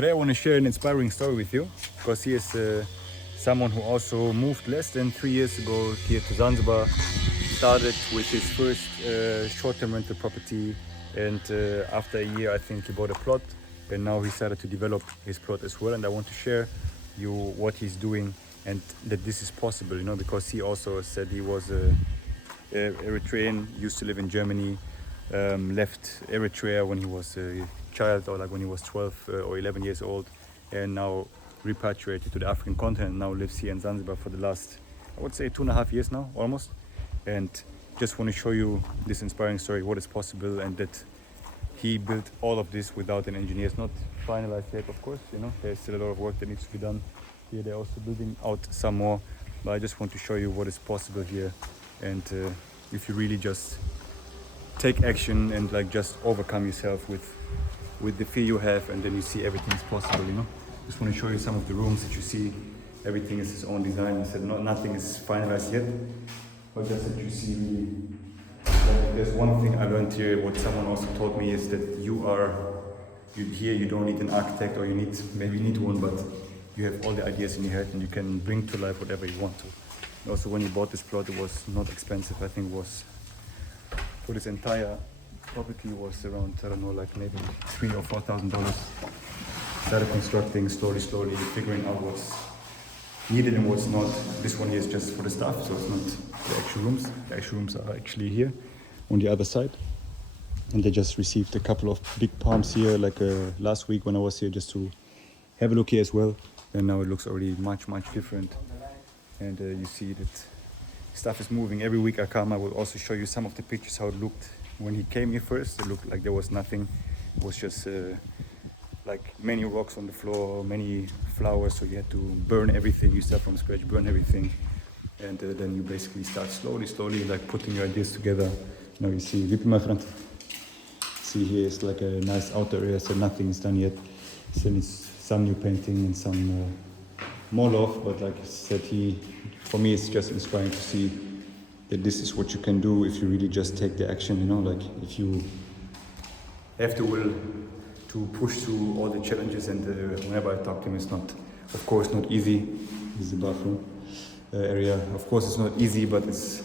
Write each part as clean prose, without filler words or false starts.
Today I want to share an inspiring story with you, because he is someone who also moved less than 3 years ago here to Zanzibar, started with his first short-term rental property, and after a year I think he bought a plot, and now he started to develop his plot as well. And I want to share you what he's doing and that this is possible, you know, because he also said he was Eritrean, used to live in Germany, left Eritrea when he was a child, or like when he was 12 or 11 years old, and now repatriated to the African continent, now lives here in Zanzibar for the last, I would say, 2.5 years now, almost. And just want to show you this inspiring story, what is possible, and that he built all of this without an engineer. It's not finalized yet, of course, you know, there's still a lot of work that needs to be done. Here they're also building out some more, but I just want to show you what is possible here. And if you really just take action and like just overcome yourself with the fear you have, and then you see everything is possible, you know. Just want to show you some of the rooms that you see. Everything is his own design. He said nothing is finalized yet, but just that you see really, like, there's one thing I learned here, what someone also taught me, is that you don't need an architect, or maybe you need one, but you have all the ideas in your head and you can bring to life whatever you want to. And also when you bought this plot, it was not expensive. I think it was, for this entire property was around, I don't know, like maybe $3,000 or $4,000. Started constructing slowly, figuring out what's needed and what's not. This one here is just for the staff, so it's not the actual rooms. The actual rooms are actually here on the other side. And they just received a couple of big palms here, like last week when I was here, just to have a look here as well. And now it looks already much different. And you see that stuff is moving. Every week I come, I will also show you some of the pictures, how it looked when he came here first. It looked like there was nothing. It was just like many rocks on the floor, many flowers, so you had to burn everything. You start from scratch, burn everything, and then you basically start slowly like putting your ideas together. Now you see, look my friend. See here is like a nice outer area, so nothing is done yet. Still needs some new painting and some more love, but like I said, for me it's just inspiring to see that this is what you can do if you really just take the action, you know, like if you have the will to push through all the challenges. And whenever I talk to him, it's not, of course, not easy. This is the bathroom area. Of course, it's not easy, but it's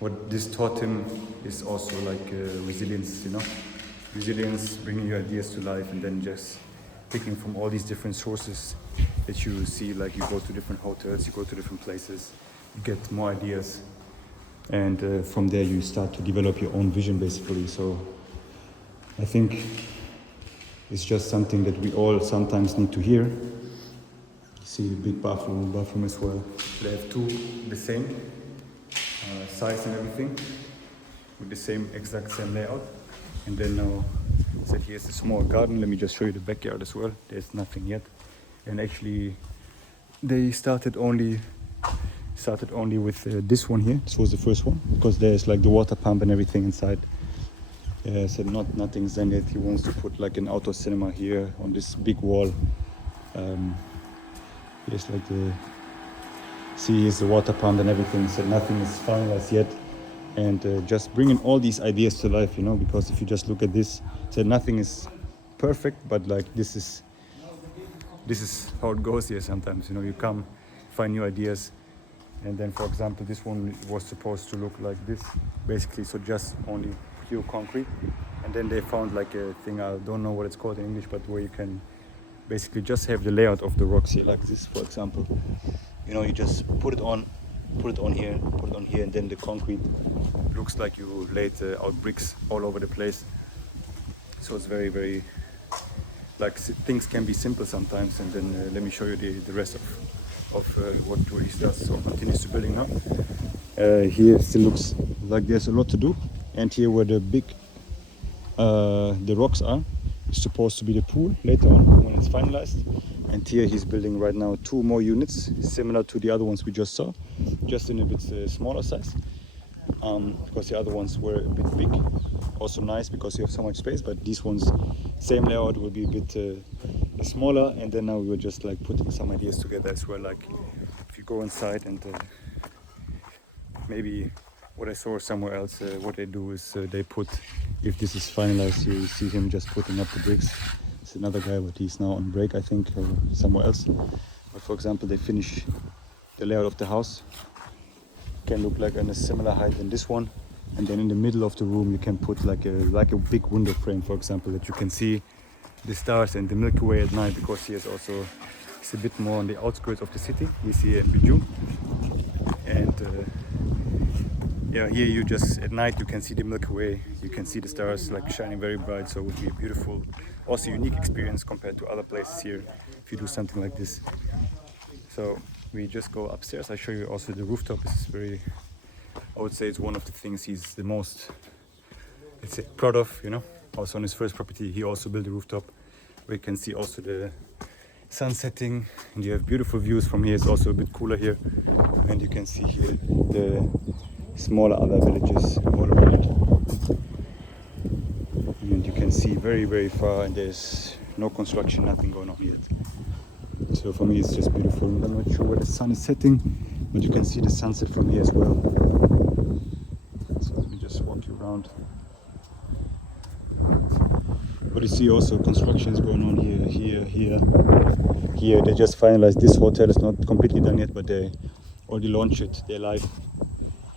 what this taught him is also like resilience, you know, resilience, bringing your ideas to life, and then just picking from all these different sources that you see. Like you go to different hotels, you go to different places, you get more ideas, and from there you start to develop your own vision, basically. So I think it's just something that we all sometimes need to hear. You see the big bathroom as well. They have two the same size and everything, with the exact same layout. And then now, so here's a small garden. Let me just show you the backyard as well. There's nothing yet. And actually, they started only with this one here. This was the first one, because there's like the water pump and everything inside. So nothing's done yet. He wants to put like an outdoor cinema here on this big wall. Here's like here's the water pump and everything. So nothing is finalized yet. And just bringing all these ideas to life, you know, because if you just look at this, so nothing is perfect, but like this is how it goes here sometimes, you know. You come, find new ideas, and then, for example, this one was supposed to look like this, basically, so just only pure concrete. And then they found like a thing, I don't know what it's called in English, but where you can basically just have the layout of the rocks here, like this, for example. You know, you just put it on here, and then the concrete looks like you laid out bricks all over the place. So it's very, like, things can be simple sometimes. And then let me show you the rest of what he does. So continues to building now. Here still looks like there's a lot to do. And here where the rocks are, is supposed to be the pool later on when it's finalized. And here he's building right now 2 more units, similar to the other ones we just saw, just in a bit smaller size, because the other ones were a bit big. Also nice because you have so much space, but these ones, same layout, will be a bit smaller. And then now we were just like putting some ideas together as well, like if you go inside and maybe what I saw somewhere else, what they do is they put, if this is finalized, you see him just putting up the bricks. It's another guy, but he's now on break, I think, or somewhere else. But for example, they finish the layout of the house. Can look like on a similar height than this one. And then in the middle of the room, you can put like a big window frame, for example, that you can see the stars and the Milky Way at night, because he is also, it's a bit more on the outskirts of the city. He's here in Bijou. And yeah, here you just, at night you can see the Milky Way, you can see the stars like shining very bright, so it would be a beautiful, also unique experience compared to other places here if you do something like this. So we just go upstairs. I show you also the rooftop. Is very, I would say it's one of the things he's the most, let's say, proud of, you know. Also on his first property, he also built a rooftop where you can see also the sun setting, and you have beautiful views from here. It's also a bit cooler here, and you can see here the smaller other villages all around. And you can see very, very far, and there's no construction, nothing going on yet. So for me it's just beautiful. I'm not sure where the sun is setting, but you can see the sunset from here as well. So let me just walk you around. But you see also construction is going on here. Here they just finalized. This hotel is not completely done yet, but they already launched it. They're live.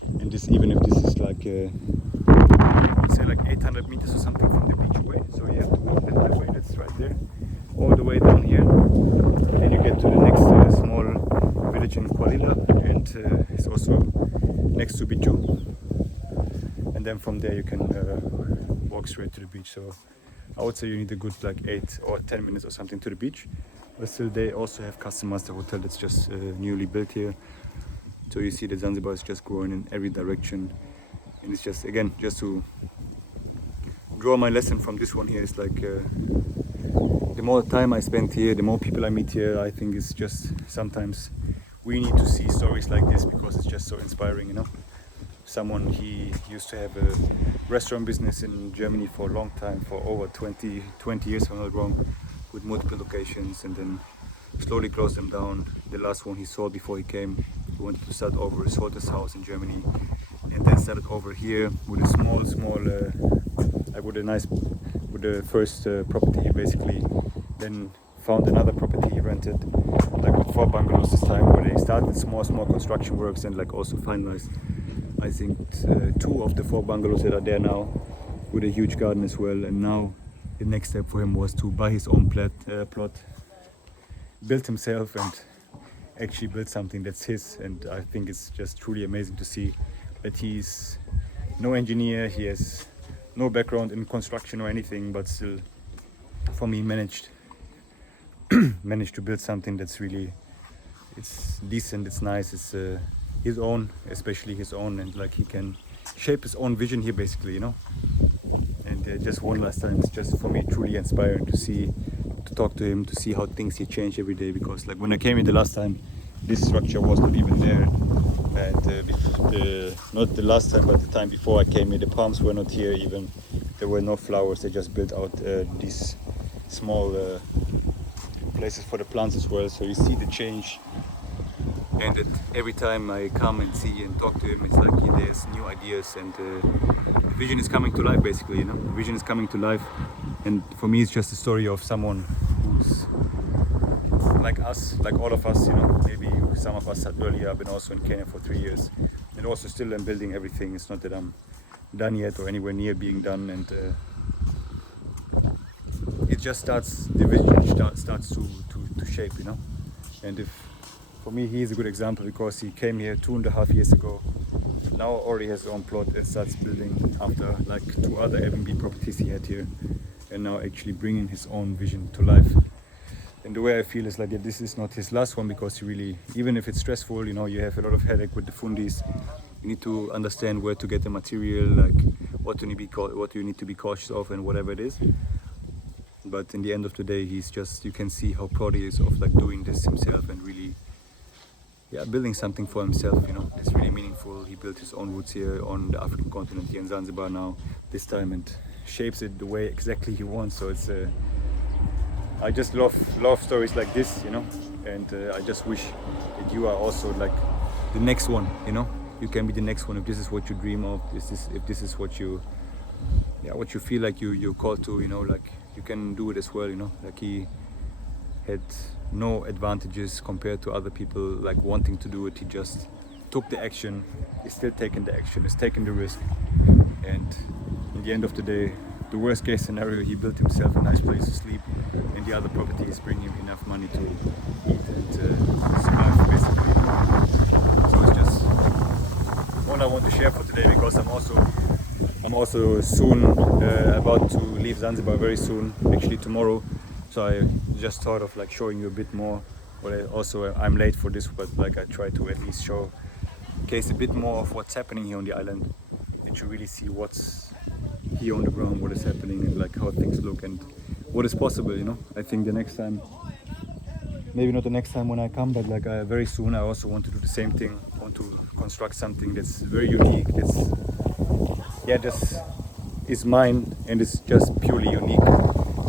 And this, even if this is like say like 800 meters or something from the beach away, so you have to walk the highway that's right there all the way down here. Then you get to the next small village in Kualila, and it's also next to Bijou. And then from there you can walk straight to the beach. So I would say you need a good like 8 or 10 minutes or something to the beach. But still, they also have customized the hotel that's just newly built here. So you see the Zanzibar is just growing in every direction. And it's just, again, just to draw my lesson from this one here, is like the more time I spend here, the more people I meet here, I think it's just sometimes we need to see stories like this, because it's just so inspiring, you know. Someone, he used to have a restaurant business in Germany for a long time, for over 20 years if I'm not wrong, with multiple locations, and then slowly closed them down. The last one he sold before he came. He wanted to start over, he sold his house in Germany, and then started over here with a small like with the first property basically. Then found another property he rented, like with 4 bungalows this time, where they started small construction works and like also finalized, I think 2 of the 4 bungalows that are there now, with a huge garden as well. And now the next step for him was to buy his own plot, build himself, and actually build something that's his. And I think it's just truly amazing to see that he's no engineer, he has no background in construction or anything, but still, for me, managed to build something that's really, it's decent, it's nice, it's his own, especially his own, and like he can shape his own vision here basically, you know. And just one last time, it's just for me truly inspiring to see, to talk to him, to see how things he change every day. Because like when I came in the last time, this structure was not even there, and not the last time, but the time before I came here, the palms were not here even. There were no flowers. They just built out these small places for the plants as well. So you see the change, and that every time I come and see and talk to him, it's like there's new ideas, and the vision is coming to life basically, you know. The vision is coming to life, and for me it's just a story of someone who's like us, like all of us, you know. Maybe some of us had earlier. I've been also in Kenya for 3 years, and also still am building everything. It's not that I'm done yet or anywhere near being done, and it just starts, the vision starts to shape, you know. And if, for me, he is a good example, because he came here 2.5 years ago, now already has his own plot and starts building after like 2 other Airbnb properties he had here, and now actually bringing his own vision to life. And the way I feel is like that this is not his last one, because he really, even if it's stressful, you know, you have a lot of headache with the fundis, you need to understand where to get the material, like what you need to be cautious of, and whatever it is. But in the end of the day, he's just, you can see how proud he is of like doing this himself, and really, yeah, building something for himself, you know. It's really meaningful. He built his own roots here on the African continent, here in Zanzibar now, this time, and shapes it the way exactly he wants. So it's I just love stories like this, you know. And I just wish that you are also like the next one, you know. You can be the next one if this is what you dream of, if this is what you yeah, what you feel like you're called to, you know, like you can do it as well, you know. Like he had no advantages compared to other people like wanting to do it. He just took the action, is still taking the action, is taking the risk, and in the end of the day, the worst case scenario, he built himself a nice place to sleep, and the other properties bring him enough money to eat and survive basically. So it's just all I want to share for today, because I'm also soon about to leave Zanzibar very soon, actually tomorrow. So I just thought of like showing you a bit more. But I'm late for this, but like I try to at least showcase a bit more of what's happening here on the island, that you really see what's here on the ground, what is happening, and like how things look and what is possible. You know, I think the next time, maybe not the next time when I come, but like very soon, I also want to do the same thing. I want to construct something that's very unique. Just is mine, and it's just purely unique.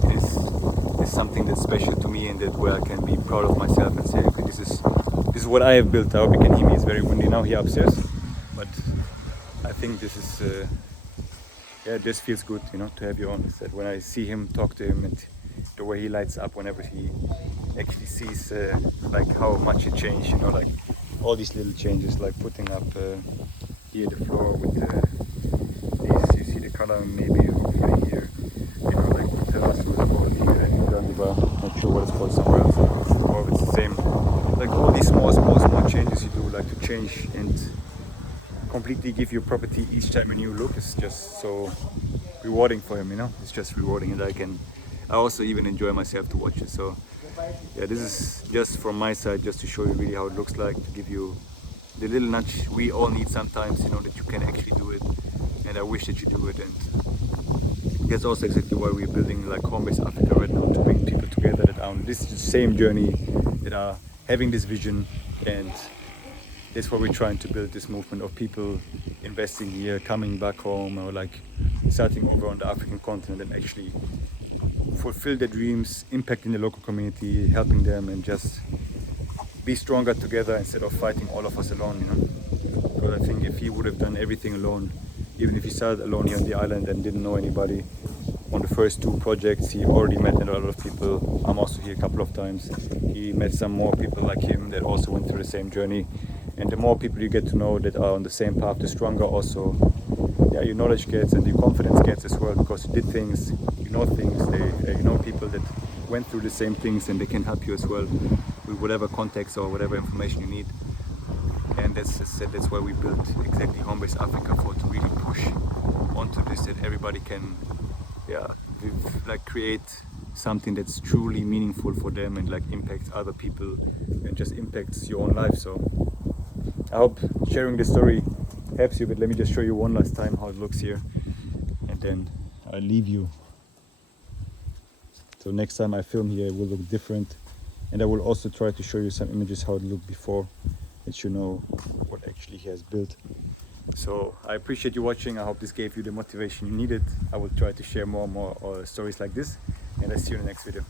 It's something that's special to me, and that where I can be proud of myself and say, okay, this is what I have built. I hope you can hear me. It's very windy now here upstairs, but I think this is it just feels good, you know, to have your own set. When I see him, talk to him, and the way he lights up whenever he actually sees like how much it changed, you know, like all these little changes, like putting up here the floor with these, you see the color, maybe hopefully here, you know, like the terrace with all here in Zanzibar, not sure what it's called somewhere else, or if it's the same, like all these small changes you do, like to change and completely give your property each time a new look, is just so rewarding for him, you know. It's just rewarding, and I also even enjoy myself to watch it. So yeah, this is just from my side, just to show you really how it looks like, to give you the little nudge we all need sometimes, you know, that you can actually do it, and I wish that you do it. And that's also exactly why we're building like Homebase Africa right now, to bring people together that are on this same journey, that are having this vision, and that's why we're trying to build this movement of people investing here, coming back home, or like starting over on the African continent and actually fulfill their dreams, impacting the local community, helping them, and just be stronger together instead of fighting all of us alone, you know. Because I think if he would have done everything alone, even if he started alone here on the island and didn't know anybody, on the first 2 projects he already met a lot of people. I'm also here a couple of times. He met some more people like him that also went through the same journey. And the more people you get to know that are on the same path, the stronger also your knowledge gets and your confidence gets as well, because you did things, you know people that went through the same things, and they can help you as well with whatever context or whatever information you need. And that's why we built exactly Homebase Africa, to really push onto this, that everybody can like create something that's truly meaningful for them, and like impacts other people and just impacts your own life. So I hope sharing this story helps you, but let me just show you one last time how it looks here, and then I'll leave you. So next time I film here, it will look different, and I will also try to show you some images how it looked before, that you know what actually he has built. So I appreciate you watching. I hope this gave you the motivation you needed. I will try to share more and more stories like this, and I'll see you in the next video.